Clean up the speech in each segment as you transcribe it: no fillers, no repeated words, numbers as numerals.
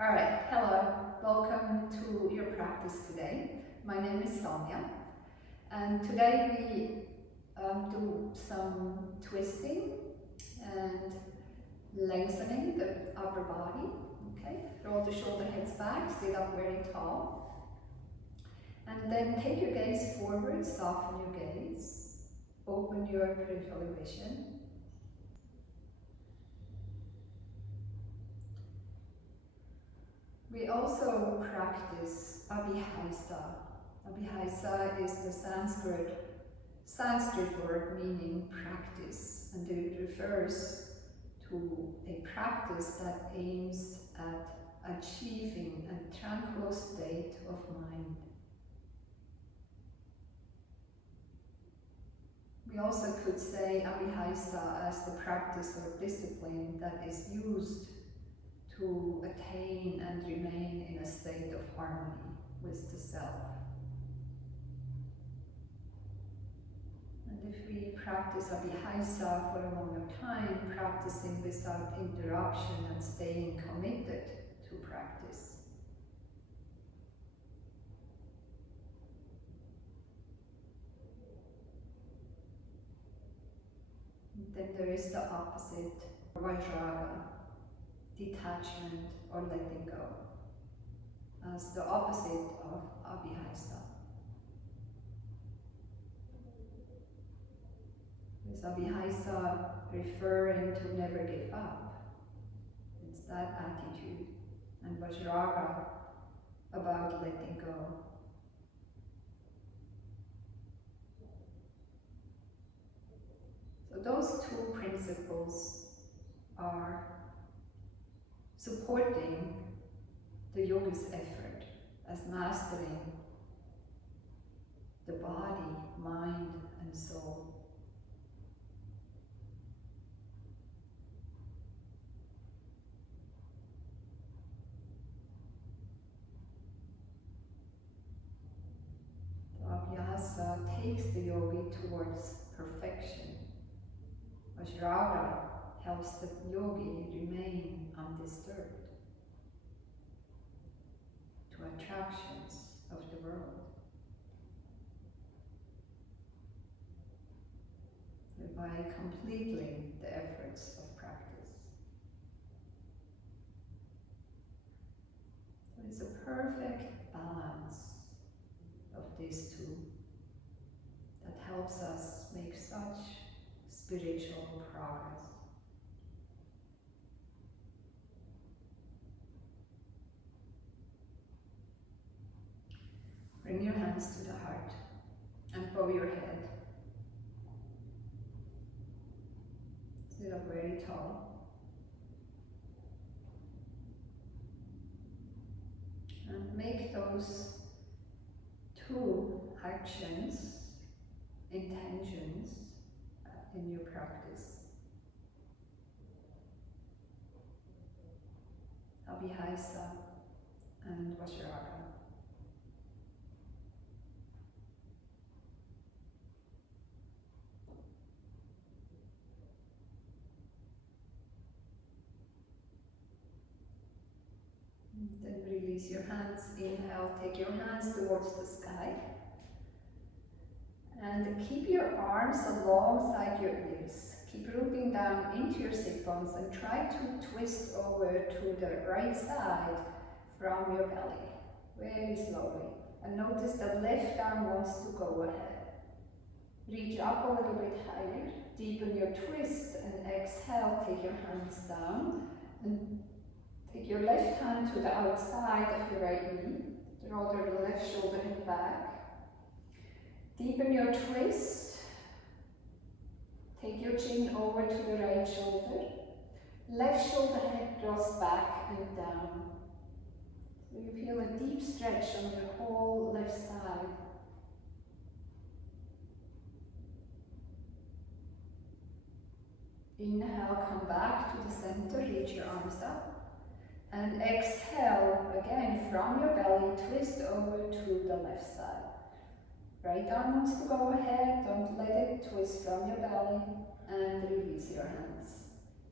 Alright, hello, welcome to your practice today. My name is Sonja, and today we do some twisting and lengthening the upper body. Okay, roll the shoulder heads back, sit up very tall, and then take your gaze forward, soften your gaze, open your peripheral vision. We also practice Abhyasa. Abhyasa is the Sanskrit word meaning practice, and it refers to a practice that aims at achieving a tranquil state of mind. We also could say Abhyasa as the practice or discipline that is used to attain and remain in a state of harmony with the self. And if we practice Abhyasa for a longer time, practicing without interruption and staying committed to practice, then there is the opposite, Vajraga, detachment or letting go, as the opposite of Abhyasa. Is Abhyasa referring to never give up? It's that attitude. And Vajraga about letting go. So those two principles are supporting the yogi's effort as mastering the body, mind, and soul. The Abhyasa takes the yogi towards perfection. Vajraga helps the yogi remain undisturbed to attractions of the world, thereby completing the efforts of practice. So it's a perfect balance of these two that helps us make such spiritual progress. Bring your hands to the heart and bow your head. Sit up very tall. And make those two actions, intentions, in your practice. Abhyasa and Vajraga. Then release your hands. Inhale, take your hands towards the sky. And keep your arms alongside your ears. Keep rooting down into your sit bones and try to twist over to the right side from your belly, very slowly. And notice that left arm wants to go ahead. Reach up a little bit higher, deepen your twist, and exhale, take your hands down. And take your left hand to the outside of your right knee. Draw the left shoulder head back. Deepen your twist. Take your chin over to the right shoulder. Left shoulder head draws back and down. So you feel a deep stretch on your whole left side. Inhale, come back to the center, reach your arms up. And exhale, again from your belly, twist over to the left side. Right arm wants to go ahead, don't let it twist from your belly, and release your hands.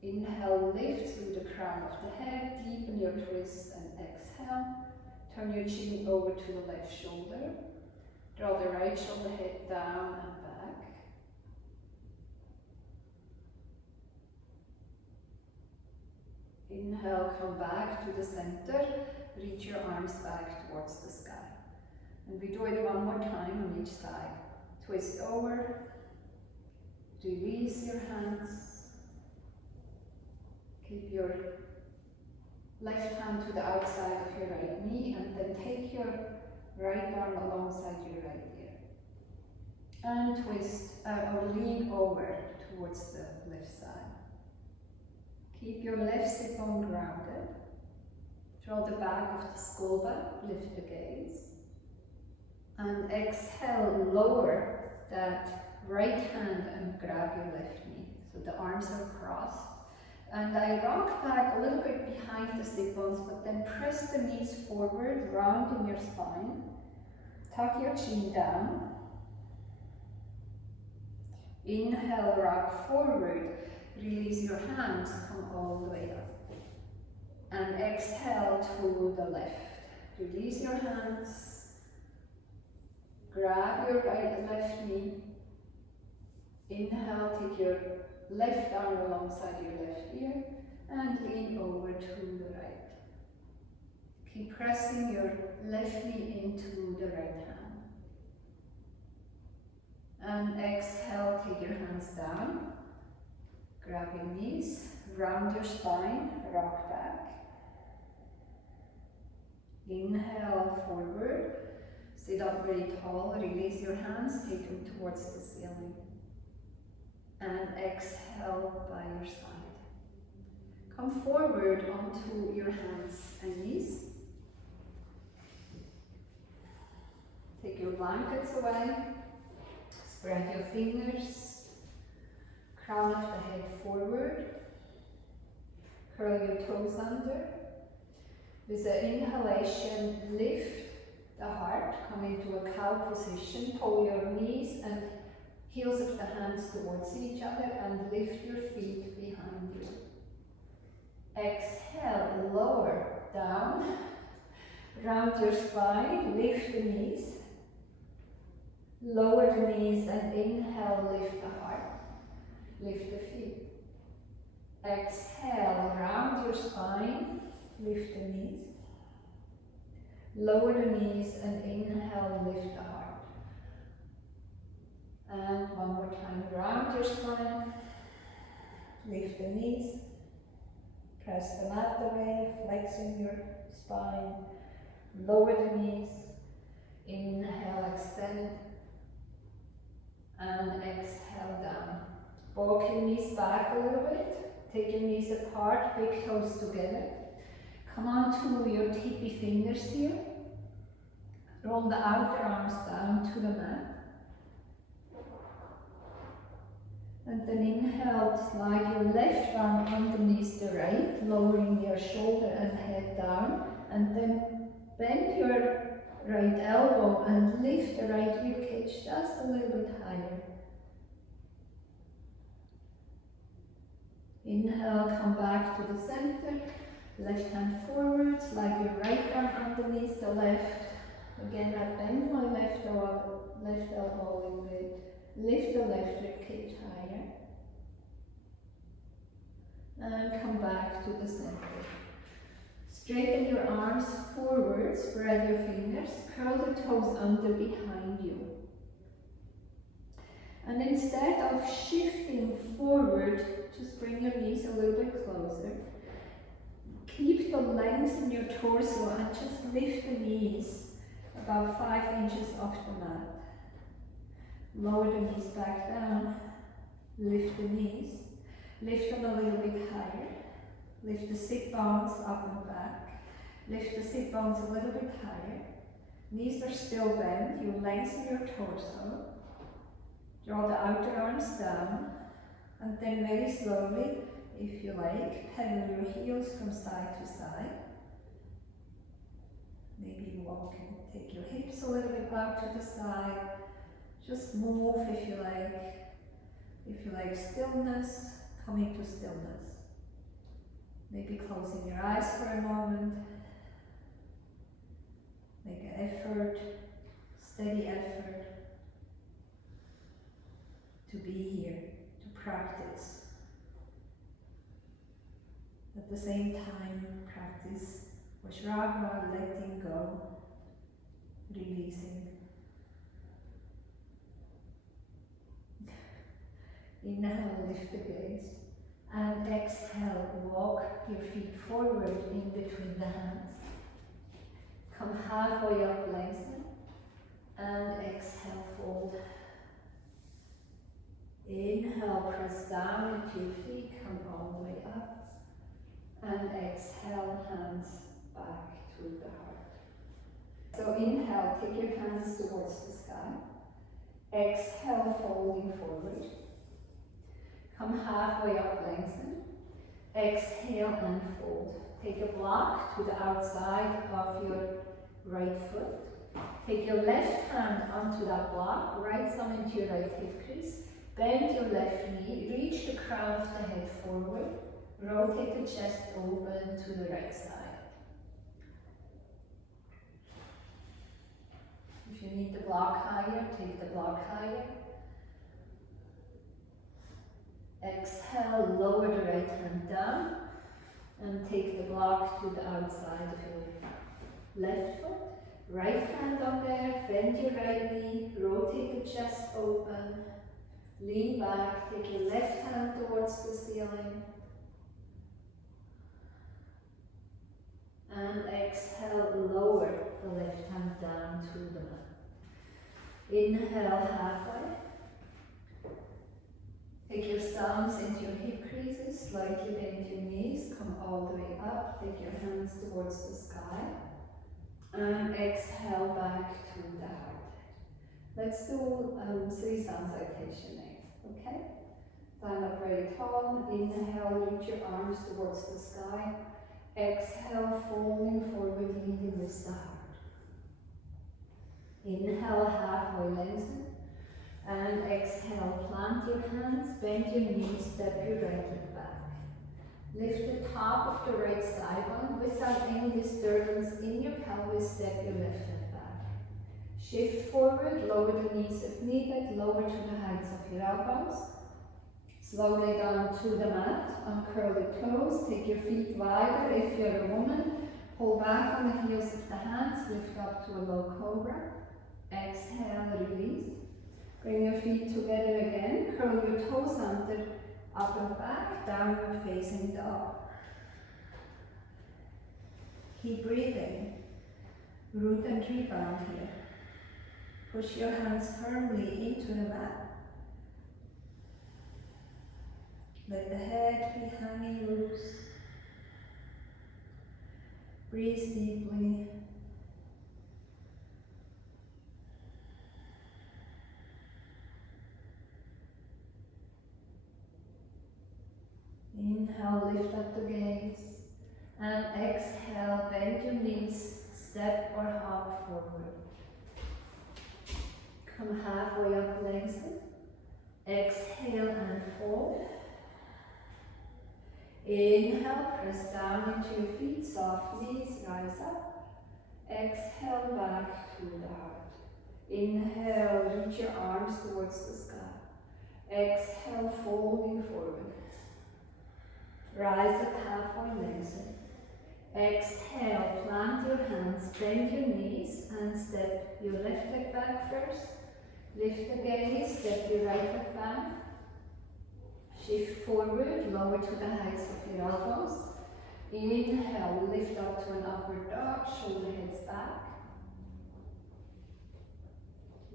Inhale, lift through the crown of the head, deepen your twist, and exhale, turn your chin over to the left shoulder. Draw the right shoulder head down and back. Inhale, come back to the center. Reach your arms back towards the sky. And we do it one more time on each side. Twist over. Release your hands. Keep your left hand to the outside of your right knee, and then take your right arm alongside your right ear. And twist or lean over towards the left side. Keep your left sit bone grounded. Draw the back of the skull back, lift the gaze. And exhale, lower that right hand and grab your left knee. So the arms are crossed. And I rock back a little bit behind the sit bones, but then press the knees forward, rounding your spine. Tuck your chin down. Inhale, rock forward. Release your hands, come all the way up. And exhale to the left. Release your hands. Grab your left knee. Inhale, take your left arm alongside your left ear and lean over to the right. Keep pressing your left knee into the right hand. And exhale, take your hands down. Grab your knees, round your spine, rock back. Inhale, forward. Sit up very tall, release your hands, take them towards the ceiling. And exhale by your side. Come forward onto your hands and knees. Take your blankets away. Spread your fingers. Crown of the head forward. Curl your toes under. With the inhalation, lift the heart. Come into a cow position. Pull your knees and heels of the hands towards each other and lift your feet behind you. Exhale, lower, down. Round your spine, lift the knees. Lower the knees and inhale, lift the heart. Lift the feet. Exhale, round your spine, lift the knees. Lower the knees and inhale, lift the heart. And one more time, round your spine, lift the knees, press the mat away, flexing your spine, lower the knees, inhale, extend, and exhale down. Walk your knees back a little bit, take your knees apart, big toes together. Come on to your tippy fingers here, roll the outer arms down to the mat. And then inhale, slide your left arm underneath the right, lowering your shoulder and head down. And then bend your right elbow and lift the right ribcage just a little bit higher. Inhale, come back to the center. Left hand forward, slide your right arm underneath the left. Again, I bend my left elbow a little bit. Lift the left ribcage higher. And come back to the center. Straighten your arms forward, spread your fingers, curl the toes under behind you. And instead of shifting forward, just bring your knees a little bit closer. Keep the length in your torso and just lift the knees about 5 inches off the mat. Lower the knees back down, lift the knees, lift them a little bit higher, lift the sit bones up and back, lift the sit bones a little bit higher, knees are still bent, you lengthen your torso, draw the outer arms down, and then very slowly, if you like, pedal your heels from side to side. Maybe you can take your hips a little bit out to the side. Just move if you like. If you like stillness, come into stillness. Maybe closing your eyes for a moment. steady effort to be here, to practice. At the same time, practice Vashragma, letting go, releasing. Inhale, lift the gaze. And exhale, walk your feet forward in between the hands. Come halfway up, lengthen. And exhale, fold. Inhale, press down into your feet, come all the way up. And exhale, hands back to the heart. So inhale, take your hands towards the sky. Exhale, folding forward. Come halfway up, lengthen. Exhale and fold. Take a block to the outside of your right foot. Take your left hand onto that block, right thumb into your right hip crease. Bend your left knee, reach the crown of the head forward. Rotate the chest open to the right side. If you need the block higher, take the block higher. Exhale, lower the right hand down and take the block to the outside of your left foot. Right hand up there, bend your right knee, rotate the chest open, lean back, take your left hand towards the ceiling. And exhale, lower the left hand down to the mat. Inhale, halfway. Take your thumbs into your hip creases, slightly bend your knees, come all the way up, take your hands towards the sky, and exhale back to the heart. Let's do 3 sun citation next, okay? Stand up very tall, inhale, reach your arms towards the sky, exhale, folding forward, leading with the heart. Inhale, halfway lengthen. And exhale, plant your hands, bend your knees, step your right leg back. Lift the top of the right thigh bone without any disturbance in your pelvis, step your left leg back. Shift forward, lower the knees if needed, lower to the heights of your elbows. Slowly down to the mat, uncurl your toes, take your feet wider if you're a woman. Pull back on the heels of the hands, lift up to a low cobra. Exhale, release. Bring your feet together again, curl your toes under, up and back, downward facing dog. Keep breathing. Root and rebound here. Push your hands firmly into the mat. Let the head be hanging loose. Breathe deeply. Inhale, lift up the gaze, and exhale, bend your knees, step or hop forward. Come halfway up, lengthen. Exhale and fold. Inhale, press down into your feet, soft knees, rise up. Exhale, back to the heart. Inhale, reach your arms towards the sky. Exhale, folding forward. Rise up halfway, lengthen. Exhale, plant your hands, bend your knees, and step your left leg back first. Lift the gaze, step your right leg back. Shift forward, lower to the heights of your elbows. Inhale, lift up to an upward dog, shoulder heads back.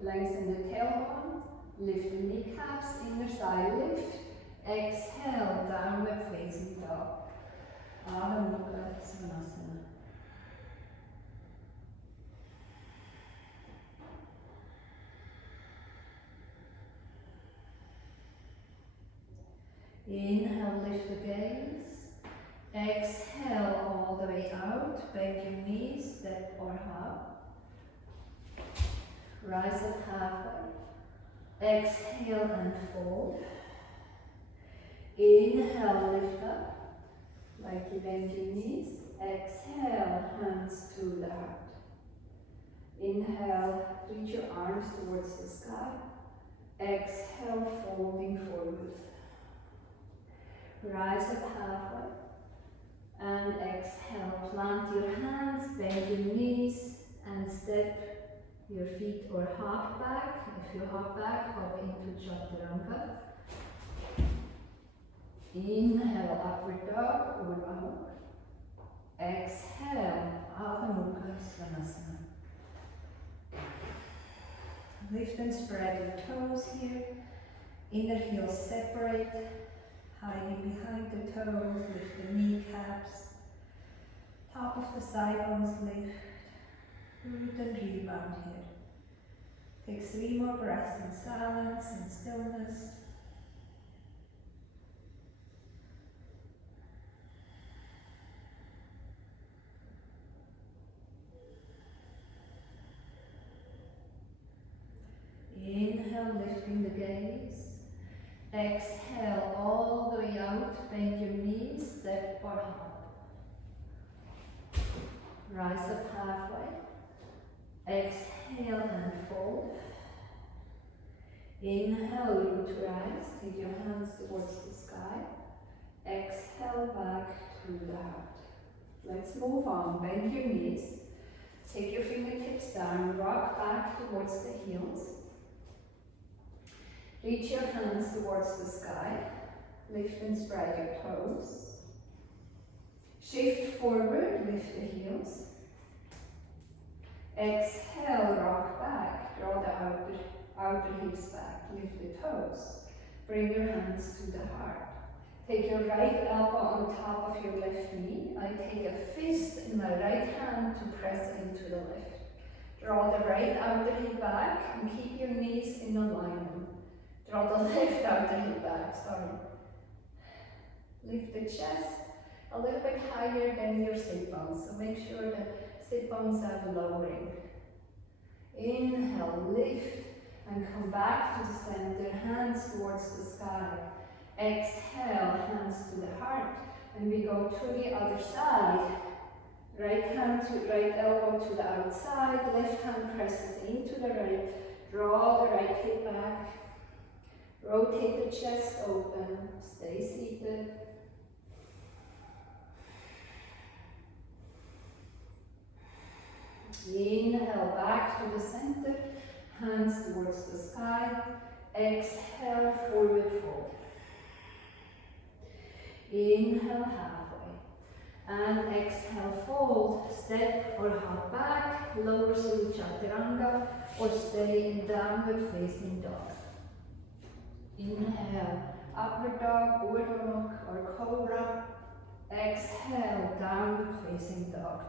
Lengthen the tailbone, lift the kneecaps, inner thigh lift. Exhale, downward facing dog. Adho Mukha Svanasana. Inhale, lift the gaze. Exhale, all the way out. Bend your knees, step or hop. Rise up halfway. Exhale and fold. Inhale, lift up, like you bend your knees. Exhale, hands to the heart. Inhale, reach your arms towards the sky. Exhale, folding forward. Rise up halfway. And exhale, plant your hands, bend your knees, and step your feet or hop back. If you hop back, hop into Chaturanga. Inhale, upward dog or out. Exhale, Adho Mukha Svanasana. Lift and spread your toes here. Inner heels separate. Hiding behind the toes, lift the kneecaps. Top of the side bones lift. Root and rebound here. Take 3 more breaths in silence and stillness. Inhale, lifting the gaze. Exhale, all the way out, bend your knees, step or hop. Rise up halfway. Exhale and fold. Inhale, root to rise, take your hands towards the sky. Exhale, back to the heart. Let's move on, bend your knees. Take your fingertips down, rock back towards the heels. Reach your hands towards the sky. Lift and spread your toes. Shift forward, lift the heels. Exhale, rock back. Draw the outer hips back. Lift the toes. Bring your hands to the heart. Take your right elbow on top of your left knee. I take a fist in my right hand to press into the left. Draw the right outer hip back and keep your knees in alignment. Draw the left outer hip back, Lift the chest a little bit higher than your sit bones, so make sure the sit bones are lowering. Inhale, lift, and come back to the center, hands towards the sky. Exhale, hands to the heart, and we go to the other side. Right elbow to the outside, left hand presses into the right, draw the right hip back. Rotate the chest open, stay seated. Inhale, back to the center, hands towards the sky. Exhale, forward fold. Inhale, halfway. And exhale, fold, step or hop back, lower through Chaturanga, or stay in downward facing dog. Inhale, upward dog, Urdhva or cobra. Exhale, downward facing dog.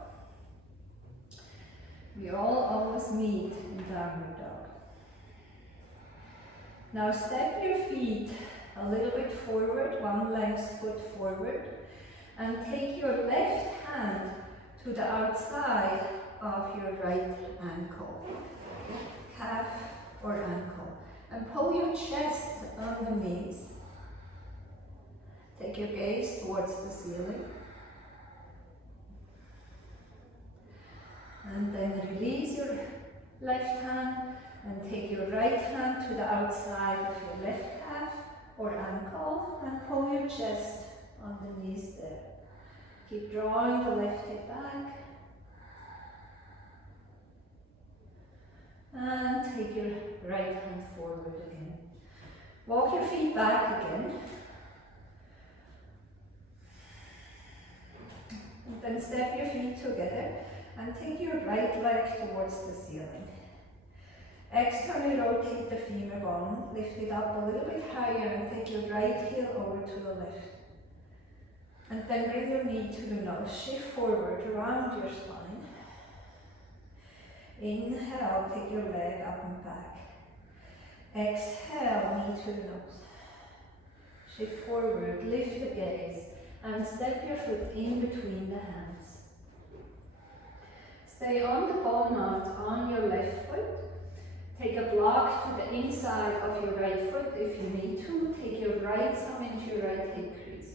We all always meet in downward dog. Now step your feet a little bit forward, one length foot forward, and take your left hand to the outside of your right ankle, calf or ankle. And pull your chest on the knees. Take your gaze towards the ceiling. And then release your left hand and take your right hand to the outside of your left calf or ankle and pull your chest on the knees there. Keep drawing the left hip back. And take your right hand forward again. Walk your feet back again. And then step your feet together and take your right leg towards the ceiling. Externally rotate the femur bone, lift it up a little bit higher and take your right heel over to the left. And then bring your knee to the nose, shift forward around your spine. Inhale, take your leg up and back. Exhale, knee to the nose. Shift forward, lift the gaze, and step your foot in between the hands. Stay on the ball mat on your left foot. Take a block to the inside of your right foot if you need to. Take your right thumb into your right hip crease.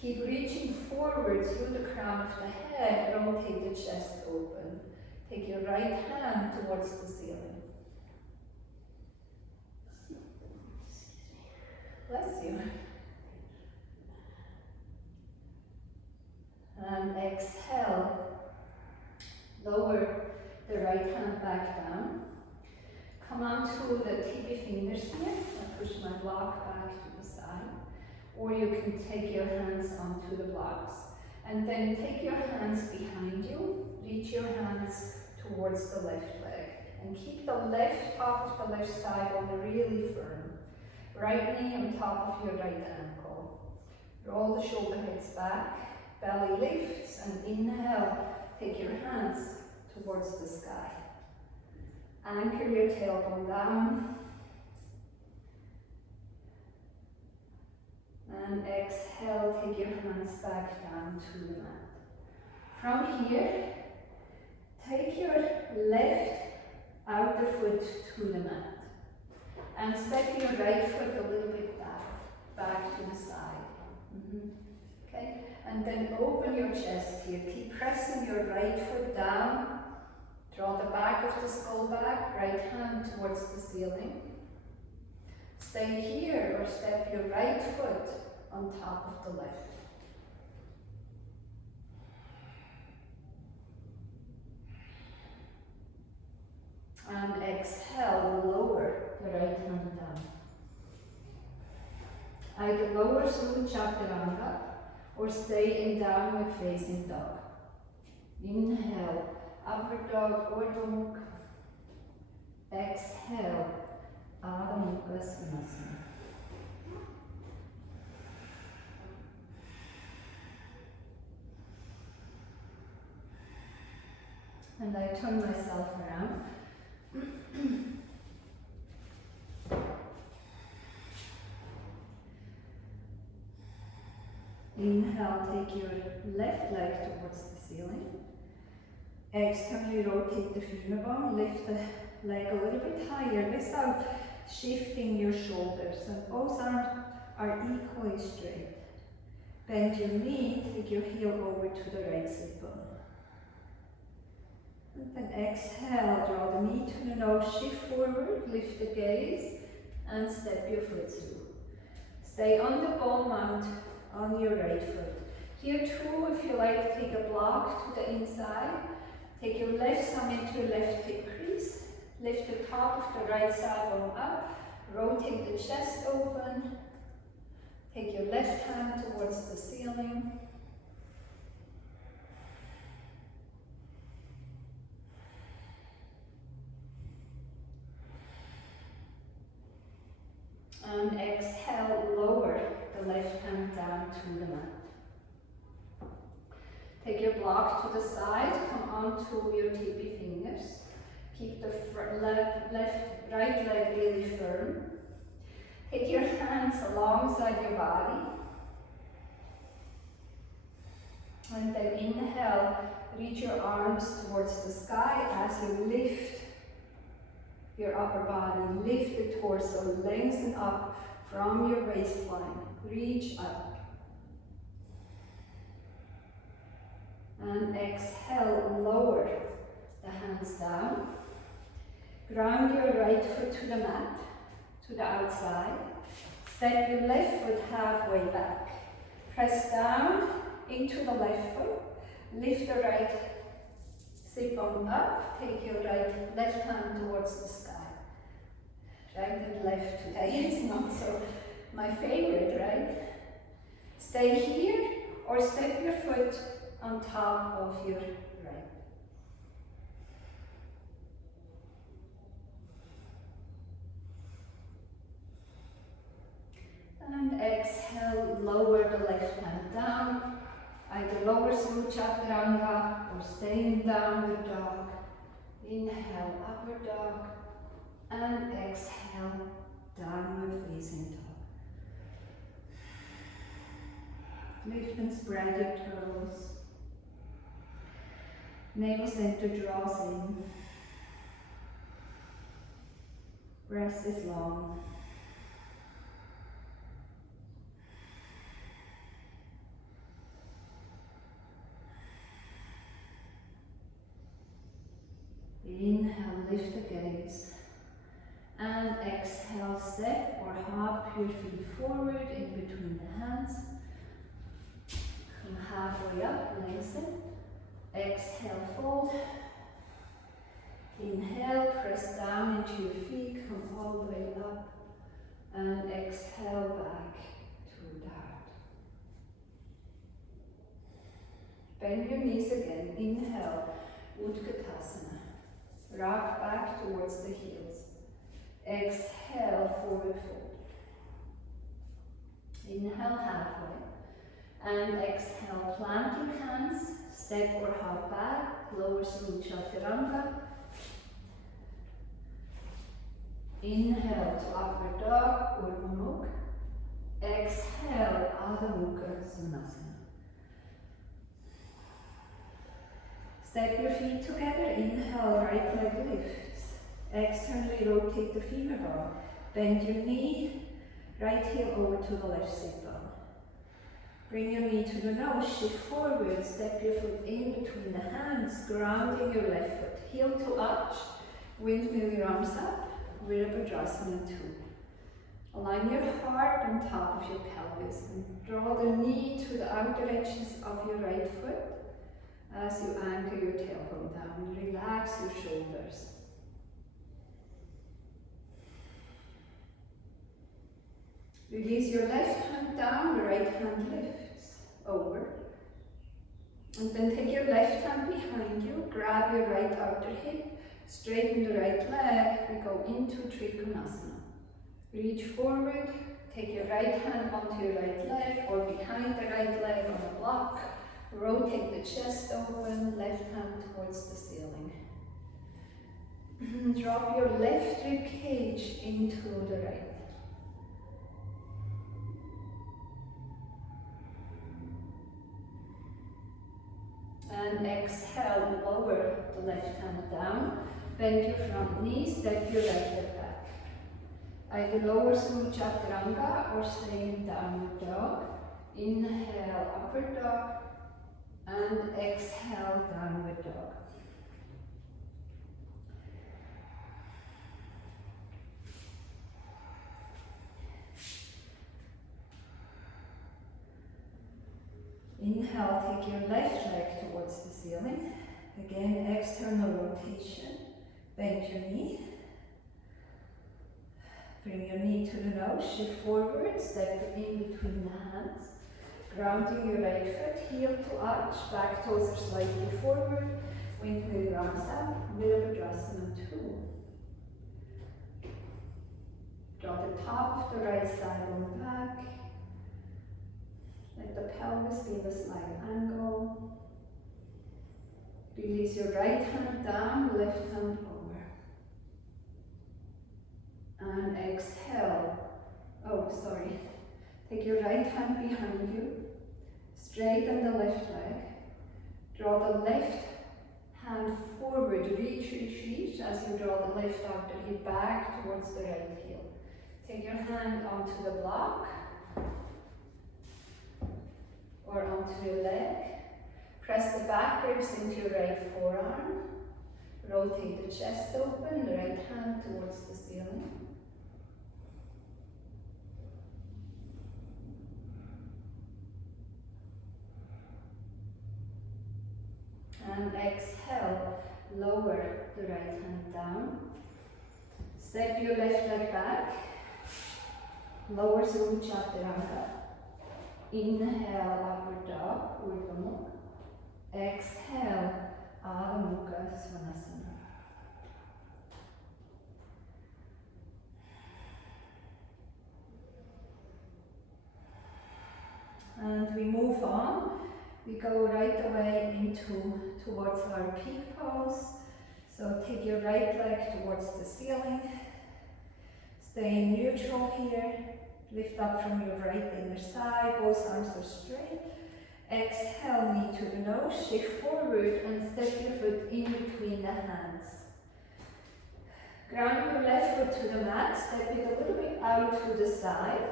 Keep reaching forward through the crown of the head. Rotate the chest open. Take your right hand towards the ceiling. Bless you. And exhale. Lower the right hand back down. Come onto the tippy fingers here. I push my block back to the side. Or you can take your hands onto the blocks. And then take your hands behind you. Reach your hands towards the left leg. And keep the left top of the left thigh bone really firm. Right knee on top of your right ankle. Roll the shoulder heads back. Belly lifts. And inhale. Take your hands towards the sky. Anchor your tailbone down. And exhale, take your hands back down to the mat. From here, take your left outer foot to the mat. And step your right foot a little bit back to the side. Okay? And then open your chest here. Keep pressing your right foot down. Draw the back of the skull back, right hand towards the ceiling. Stay here or step your right foot on top of the left. And exhale, lower the right hand down. Either lower through Chaturanga or stay in downward facing dog. Inhale, upward dog or Urdhva Mukha. Exhale, Adho Mukha Svanasana. And I turn myself around. Inhale, take your left leg towards the ceiling. Externally rotate the femur bone, lift the leg a little bit higher without shifting your shoulders. And both arms are equally straight. Bend your knee, take your heel over to the right sit bone. And then exhale, draw the knee to the nose, shift forward, lift the gaze, and step your foot through. Stay on the ball mount on your right foot. Here too, if you like, take a block to the inside. Take your left thumb into your left hip crease. Lift the top of the right side bone up. Rotate the chest open. Take your left hand towards the ceiling. And exhale, lower the left hand down to the mat. Take your block to the side, come onto your tippy fingers. Keep the right leg really firm. Take your hands alongside your body. And then inhale, reach your arms towards the sky as you lift your upper body. Lift the torso, lengthen up from your waistline. Reach up. And exhale, lower the hands down. Ground your right foot to the mat, to the outside. Step your left foot halfway back. Press down into the left foot. Lift the right sit bone up. Take your left hand towards the sky. Right and left today is not so my favorite, right? Stay here or step your foot on top of your right. And exhale, lower the left hand down. Either lower through Chaturanga or stay in downward dog. Inhale, upward dog. And exhale, downward facing dog. Lift and spread your toes. Navel center draws in. Breath is long. Inhale, lift the gaze. And exhale, step or hop your feet forward in between the hands. Come halfway up, lengthen. Exhale, fold. Inhale, press down into your feet, come all the way up. And exhale back to that. Bend your knees again. Inhale, Utkatasana. Rock back towards the heels. Exhale, forward fold. Inhale, halfway. And exhale, plant your hands. Step or hop back. Lower through Chaturanga. Inhale to upward dog, Urdhva Mukha. Exhale, Adho Mukha Svanasana. Step your feet together. Inhale, right leg lifts. Externally rotate the femur bone. Bend your knee, right heel over to the left sit bone. Bring your knee to the nose, shift forward, step your foot in between the hands, grounding your left foot. Heel to arch, windmill your arms up, Virabhadrasana 2. Align your heart on top of your pelvis and draw the knee to the outer edges of your right foot as you anchor your tailbone down. Relax your shoulders. Release your left hand down, the right hand lifts over. And then take your left hand behind you, grab your right outer hip, straighten the right leg, we go into Trikonasana. Reach forward, take your right hand onto your right leg or behind the right leg on a block. Rotate the chest open, left hand towards the ceiling. Drop your left rib cage into the right. And exhale, lower the left hand down. Bend your front knee, step your right leg back. Either lower through Chaturanga or stay in downward dog. Inhale, upward dog. And exhale, downward dog. Inhale, take your left leg towards the ceiling. Again, external rotation. Bend your knee. Bring your knee to the nose, shift forward, step in between the hands. Grounding your right foot, heel to arch, back toes are slightly forward. Windmill your arms up, Virabhadrasana 2. Draw the top of the right side on back. Let the pelvis give a slight angle. Release your right hand down, left hand over. And exhale. Take your right hand behind you. Straighten the left leg. Draw the left hand forward. Reach as you draw the left outer hip back towards the right heel. Take your hand onto the block or onto your leg. Press the back ribs into your right forearm. Rotate the chest open, the right hand towards the ceiling. And exhale, lower the right hand down. Step your left leg back. Lower through Chaturanga. Inhale, upward dog, Urdhva Mukha. Exhale, Adho Mukha Svanasana. And we move on. We go right away towards our peak pose. So take your right leg towards the ceiling. Stay neutral here. Lift up from your right inner thigh. Both arms are straight. Exhale, knee to the nose. Shift forward and step your foot in between the hands. Ground your left foot to the mat. Step it a little bit out to the side.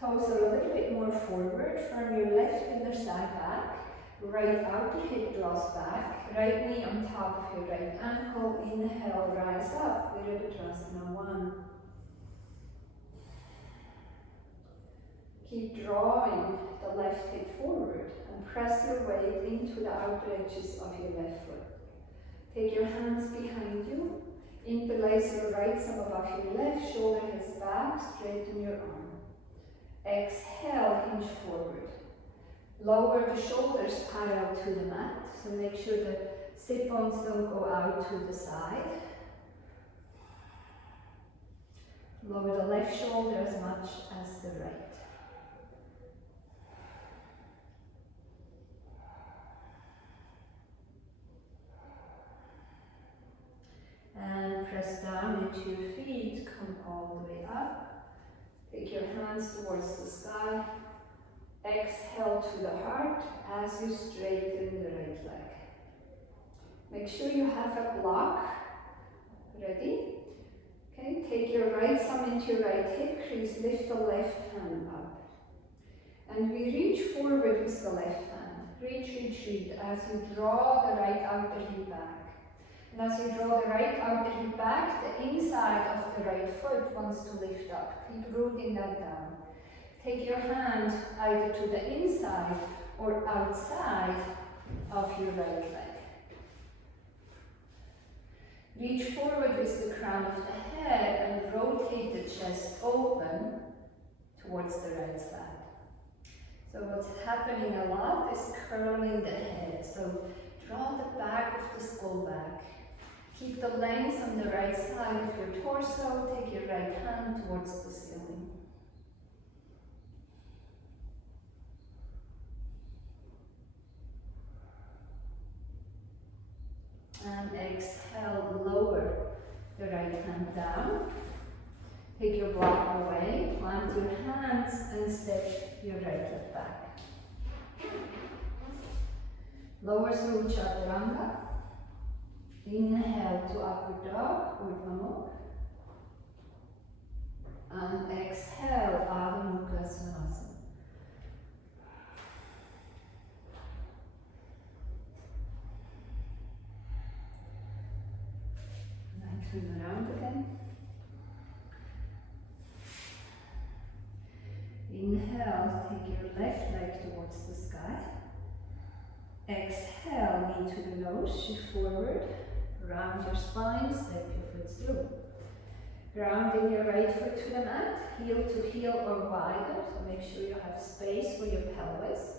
Toes are a little bit more forward. Firm your left inner thigh back. Right outer hip draws back, right knee on top of your right ankle. Inhale, rise up, Virabhadrasana 1. Keep drawing the left hip forward and press your weight into the outer edges of your left foot. Take your hands behind you. Interlace your right thumb above your left, shoulder heads back, straighten your arm. Exhale, hinge forward. Lower the shoulders parallel to the mat, so make sure the sit bones don't go out to the side. Lower the left shoulder as much as the right. And press down into your feet, come all the way up. Take your hands towards the sky. Exhale to the heart as you straighten the right leg. Make sure you have a block. Ready? Okay, take your right thumb into your right hip crease, lift the left hand up. And we reach forward with the left hand. Reach as you draw the right outer hip back. And as you draw the right outer hip back, the inside of the right foot wants to lift up. Keep rooting that down. Take your hand either to the inside or outside of your right leg. Reach forward with the crown of the head and rotate the chest open towards the right side. So what's happening a lot is curling the head. So draw the back of the skull back. Keep the length on the right side of your torso. Take your right hand towards the ceiling. And exhale, lower the right hand down. Take your block away, plant your hands and step your right leg back. Lower through chaturanga. Inhale to upward dog, Urdhva Mukha. And exhale, Adho Mukha Svanasana. And turn around again. Inhale, take your left leg towards the sky. Exhale, knee to the nose, shift forward. Round your spine, step your foot through. Grounding your right foot to the mat, heel to heel or wider, so make sure you have space for your pelvis.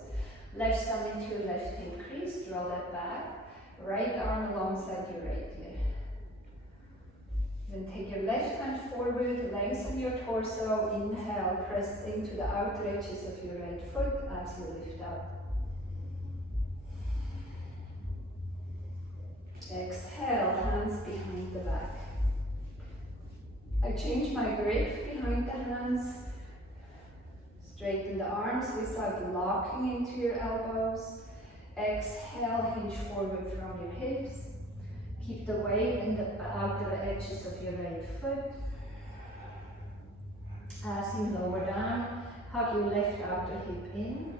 Left thumb into your left hip crease, draw that back. Right arm alongside your right leg. Then take your left hand forward, lengthen your torso, inhale, press into the outer edges of your right foot as you lift up. Exhale, hands behind the back. I change my grip behind the hands. Straighten the arms without locking into your elbows. Exhale, hinge forward from your hips. Keep the weight in the outer edges of your right foot. As you lower down, hug your left outer hip in.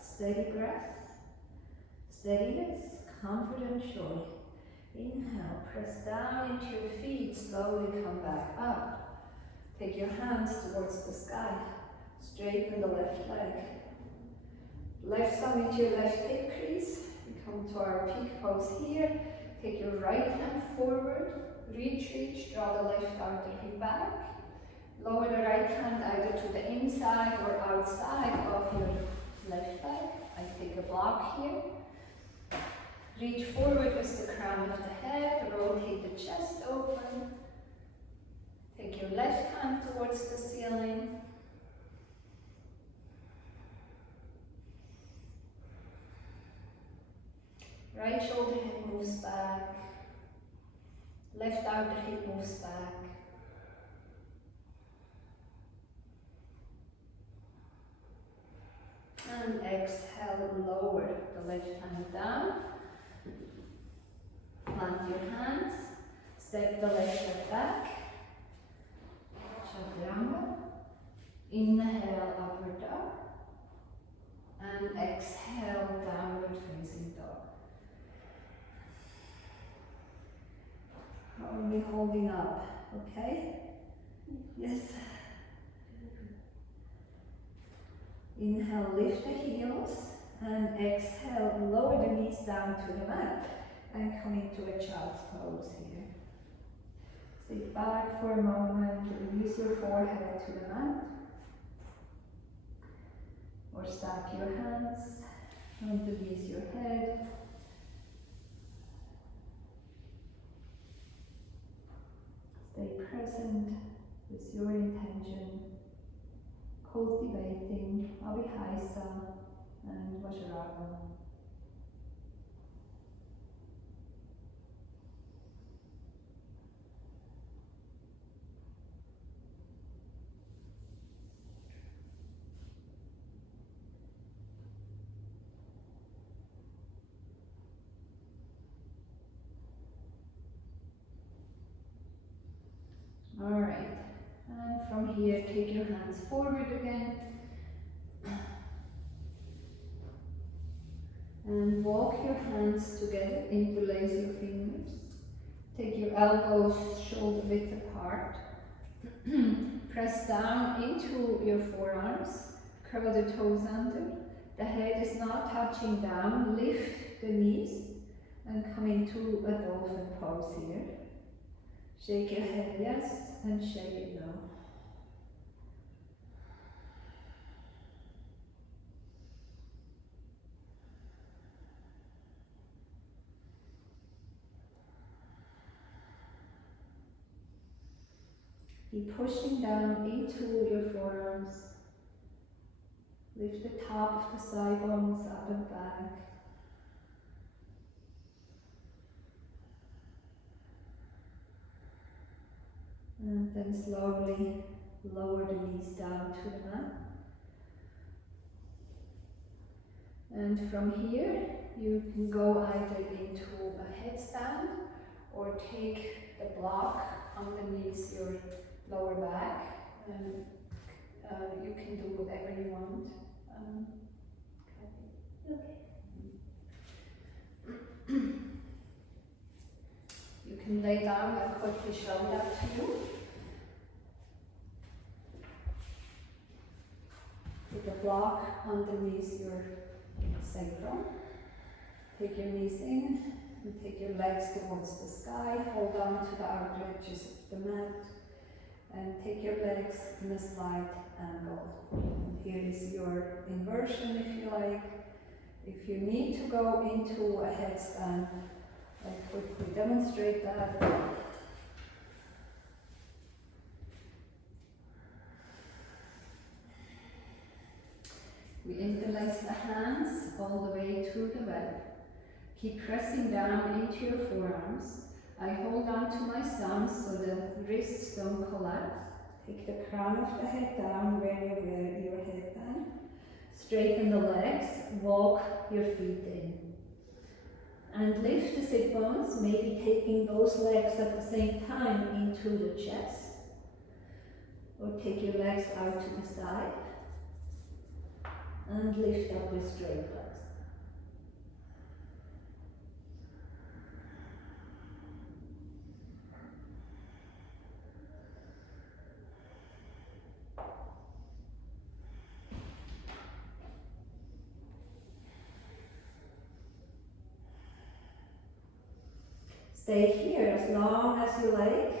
Steady breath, steadiness, confident joy. Inhale, press down into your feet, slowly come back up. Take your hands towards the sky, straighten the left leg. Left thumb into your left hip crease. We come to our peak pose here. Take your right hand forward, reach, draw the left outer hip back. Lower the right hand either to the inside or outside of your left leg. I take a block here. Reach forward with the crown of the head, rotate the chest open. Take your left hand towards the ceiling. Right shoulder hip moves back. Left outer hip moves back. And exhale, lower the left hand down. Plant your hands. Step the left leg back. chaturanga. Inhale, upward dog. And exhale, downward facing dog. How are we holding up? Okay? Yes. Inhale, lift the heels. And exhale, lower the knees down to the mat. And come into a child's pose here. Sit back for a moment, release your forehead to the mat. Or stack your hands underneath your head. Stay present with your intention, cultivating Vinyasa and Vajrayana. Alright, and from here take your hands forward again and walk your hands together, interlace your fingers. Take your elbows shoulder width apart. Press down into your forearms, curl the toes under. The head is not touching down, lift the knees and come into a dolphin pose here. Shake your head yes and shake it no. Be pushing down into your forearms. Lift the top of the thigh bones up and back. And then slowly lower the knees down to the mat. And from here, you can go either into a headstand or take the block underneath your lower back. And you can do whatever you want. Okay. You can lay down and quickly show that to you. Put the block underneath your sacrum. Take your knees in and take your legs towards the sky. Hold on to the outer edges of the mat and take your legs in a slight angle. And here is your inversion if you like. If you need to go into a headstand, I quickly demonstrate that. We interlace the hands all the way to the web. Keep pressing down into your forearms. I hold on to my thumbs so the wrists don't collapse. Take the crown of the head down where you wear your headband. Straighten the legs, walk your feet in. And lift the sit bones, maybe taking those legs at the same time into the chest. Or take your legs out to the side. And lift up with straight legs. Stay here as long as you like.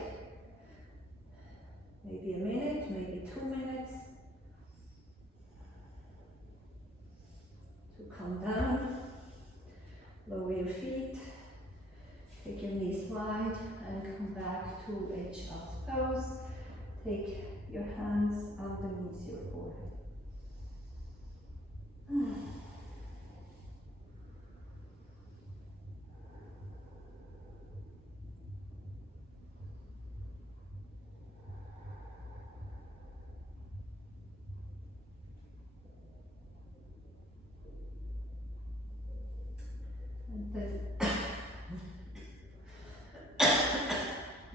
Maybe a minute, maybe 2 minutes. To come down, lower your feet, take your knees wide and come back to a child's pose. Take your hands underneath your forehead. Then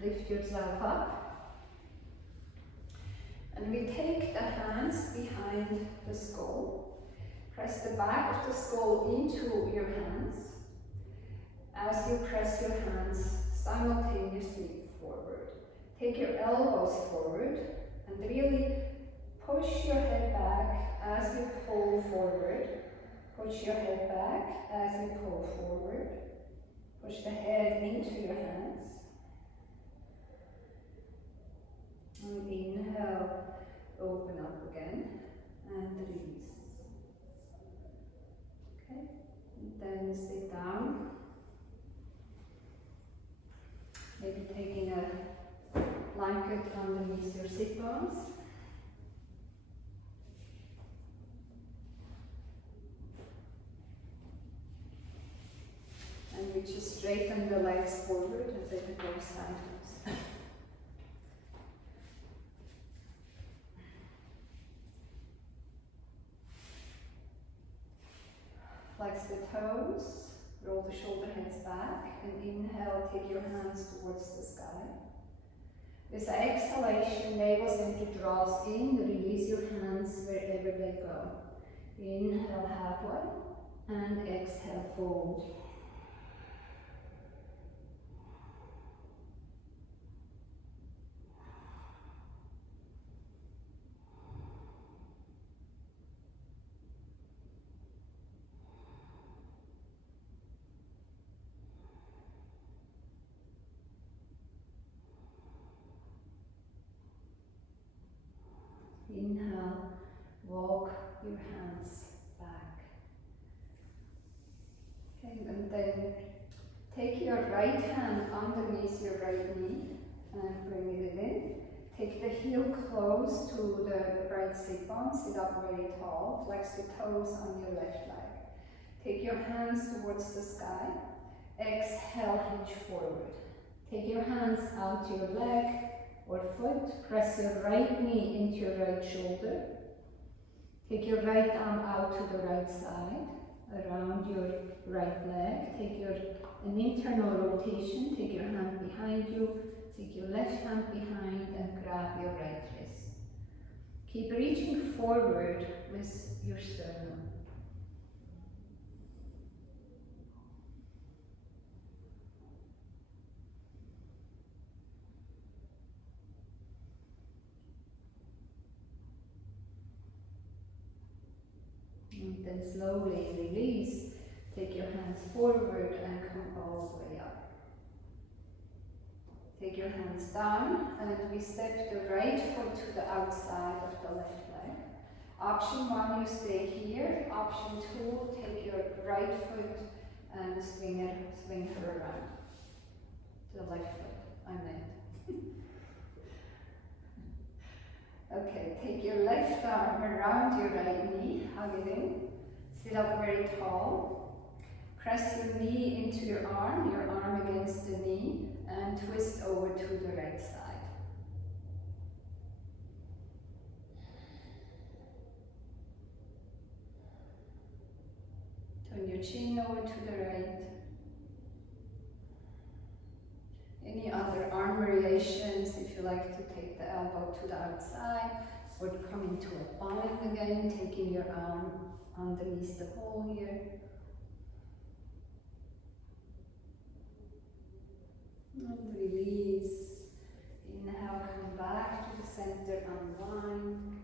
lift yourself up. And we take the hands behind the skull. Press the back of the skull into your hands. As you press your hands simultaneously forward. Take your elbows forward and really push your head back as you pull forward. Push your head back as you pull forward. Push the head into your hands. And inhale, open up again, and release. Okay, and then sit down. Maybe taking a blanket underneath your sit bones. And we just straighten the legs forward as if it goes sideways. Flex the toes, roll the shoulder heads back, and inhale, take your hands towards the sky. With exhalation, navel center draws in, release your hands wherever they go. Inhale halfway, and exhale fold. Inhale, walk your hands back. Okay, and then take your right hand underneath your right knee and bring it in. Take the heel close to the right sit bone, sit up very tall, flex the toes on your left leg. Take your hands towards the sky. Exhale, hinge forward. Take your hands out to your leg or foot, press your right knee into your right shoulder. Take your right arm out to the right side, around your right leg. Take an internal rotation, take your hand behind you, take your left hand behind and grab your right wrist. Keep reaching forward with your sternum. And then slowly release, take your hands forward and come all the way up. Take your hands down and we step the right foot to the outside of the left leg. Option 1, you stay here. Option 2, take your right foot and swing her around. To the left foot, I meant. Okay, take your left arm around your right knee, hug it in. Sit up very tall. Press your knee into your arm against the knee, and twist over to the right side. Turn your chin over to the right. Any other arm variations, if you like to take the elbow to the outside, or to come into a bind again, taking your arm underneath the hole here. And release. Inhale, come back to the center, unwind.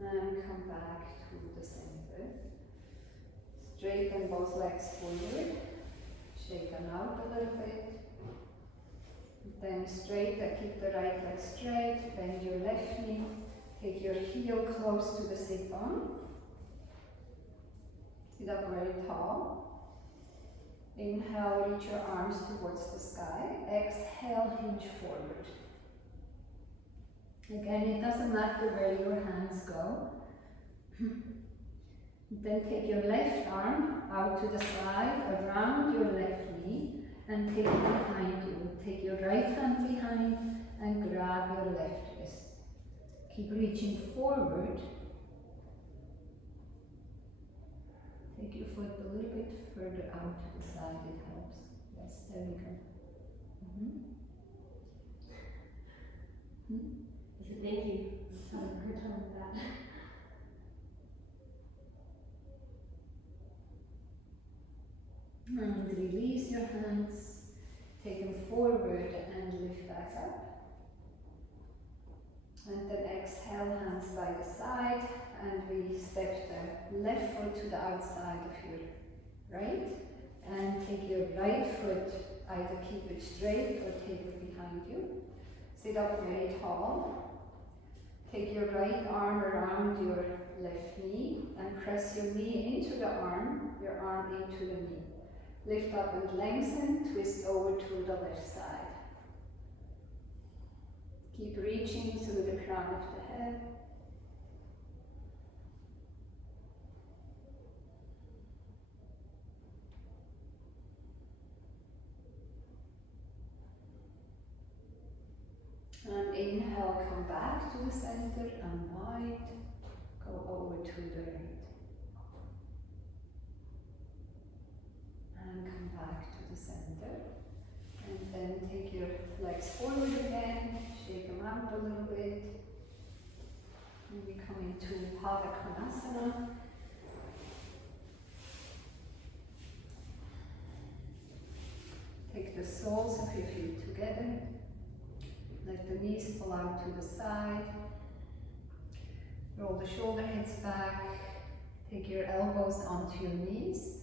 And come back to the center. Straighten both legs forward. Shake them out a little bit. Then straight, keep the right leg straight. Bend your left knee. Take your heel close to the sit bone. Sit up very tall. Inhale, reach your arms towards the sky. Exhale, hinge forward. Again, it doesn't matter where your hands go. Then take your left arm out to the side, around your left knee, and take it behind you. Take your right hand behind and grab your left wrist. Keep reaching forward. Take your foot a little bit further out to the side, it helps. Yes, there we go. Thank you. I'm having a hard time with that. And release your hands, take them forward and lift back up. And then exhale, hands by the side, and we step the left foot to the outside of your right. And take your right foot, either keep it straight or take it behind you. Sit up very tall. Take your right arm around your left knee and press your knee into the arm, your arm into the knee. Lift up and lengthen, twist over to the left side. Keep reaching through the crown of the head. And inhale, come back to the center, unwind, go over to the right. And come back to the center. And then take your legs forward again, shake them out a little bit. And we come into Pada Konasana. Take the soles of your feet together. Let the knees pull out to the side. Roll the shoulder heads back. Take your elbows onto your knees.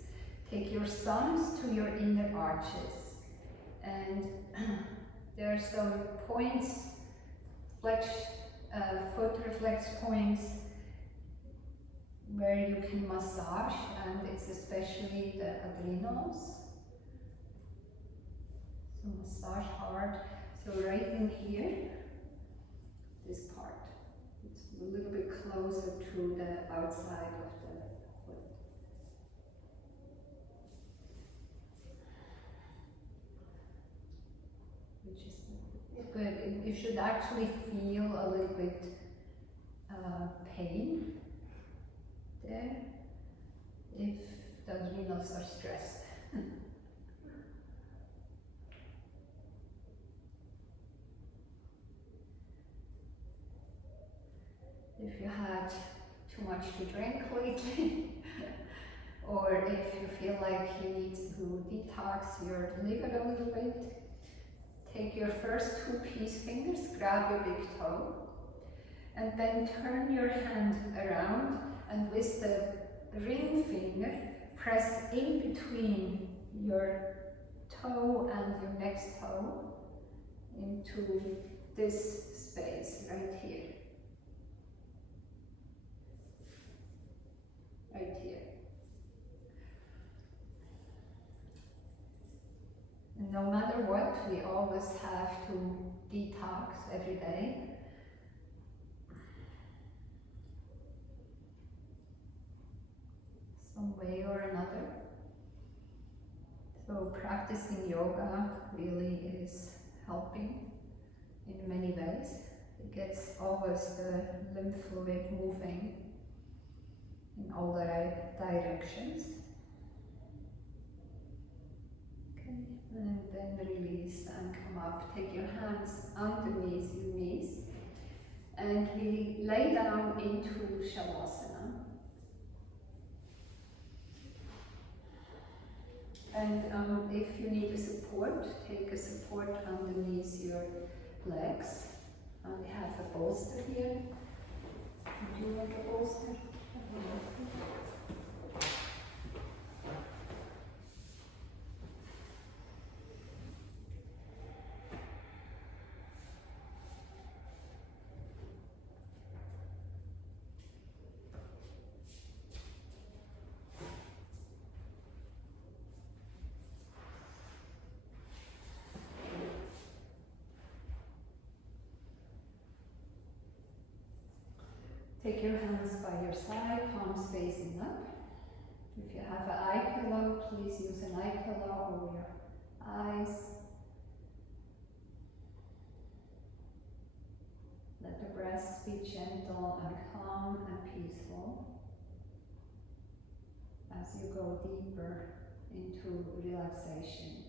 Take your thumbs to your inner arches. And there are some points, foot reflex points where you can massage, and it's especially the adrenals. So massage hard. So right in here, this part, it's a little bit closer to the outside of the foot. Which is good. You should actually feel a little bit pain there if the adrenals are stressed. If you had too much to drink lately, or if you feel like you need to detox your liver a little bit, take your first two peace fingers, grab your big toe, and then turn your hand around, and with the ring finger, press in between your toe and your next toe into this space right here. Right here. And no matter what, we always have to detox every day. Some way or another. So practicing yoga really is helping in many ways. It gets always the lymph fluid moving in all the right directions. Okay, and then release and come up. Take your hands underneath your knees and we lay down into Shavasana. And if you need a support, take a support underneath your legs. We have a bolster here. Would you like a bolster? Take your hands by your side, palms facing up. If you have an eye pillow, please use an eye pillow over your eyes. Let the breath be gentle and calm and peaceful as you go deeper into relaxation.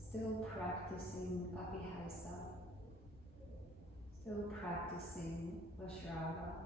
Still practicing Abhyasa. Still practicing Vashrava.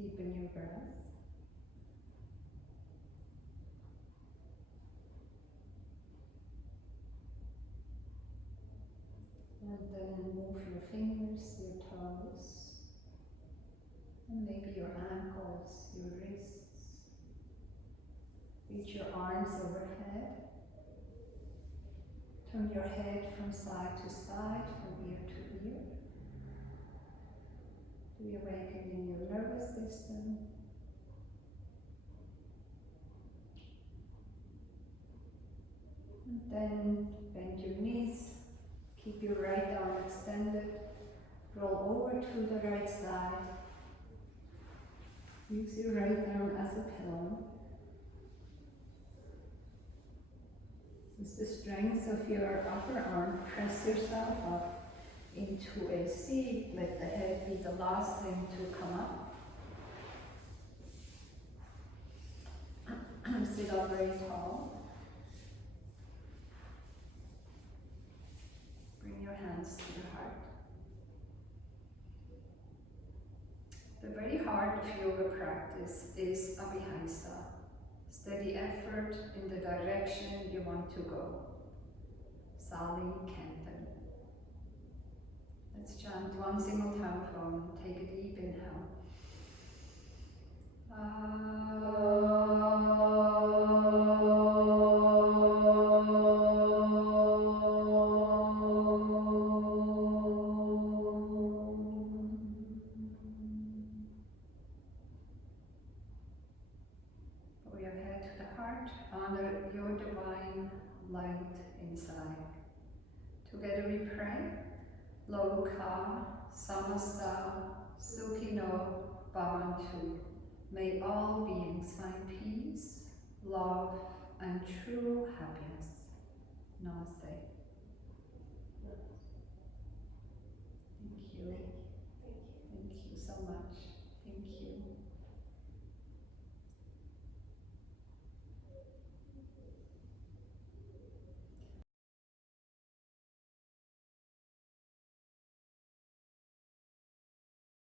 Deepen your breath. And then move your fingers, your toes, and maybe your ankles, your wrists. Reach your arms overhead. Turn your head from side to side, from ear to ear. Reawakening your nervous system. And then bend your knees. Keep your right arm extended. Roll over to the right side. Use your right arm as a pillow. With the strength of your upper arm, press yourself up into a seat. Let the head be the last thing to come up. Sit up very tall. Bring your hands to the heart. The very heart of yoga practice is Vinyasa. Steady effort in the direction you want to go. Sali Kentan. Let's chant one single time from. Take a deep inhale. Pull your head to the heart. Honor your divine light inside. Together we pray. Loka Samasta Sukhino Bhavantu. May all beings find peace, love, and true happiness. Namaste.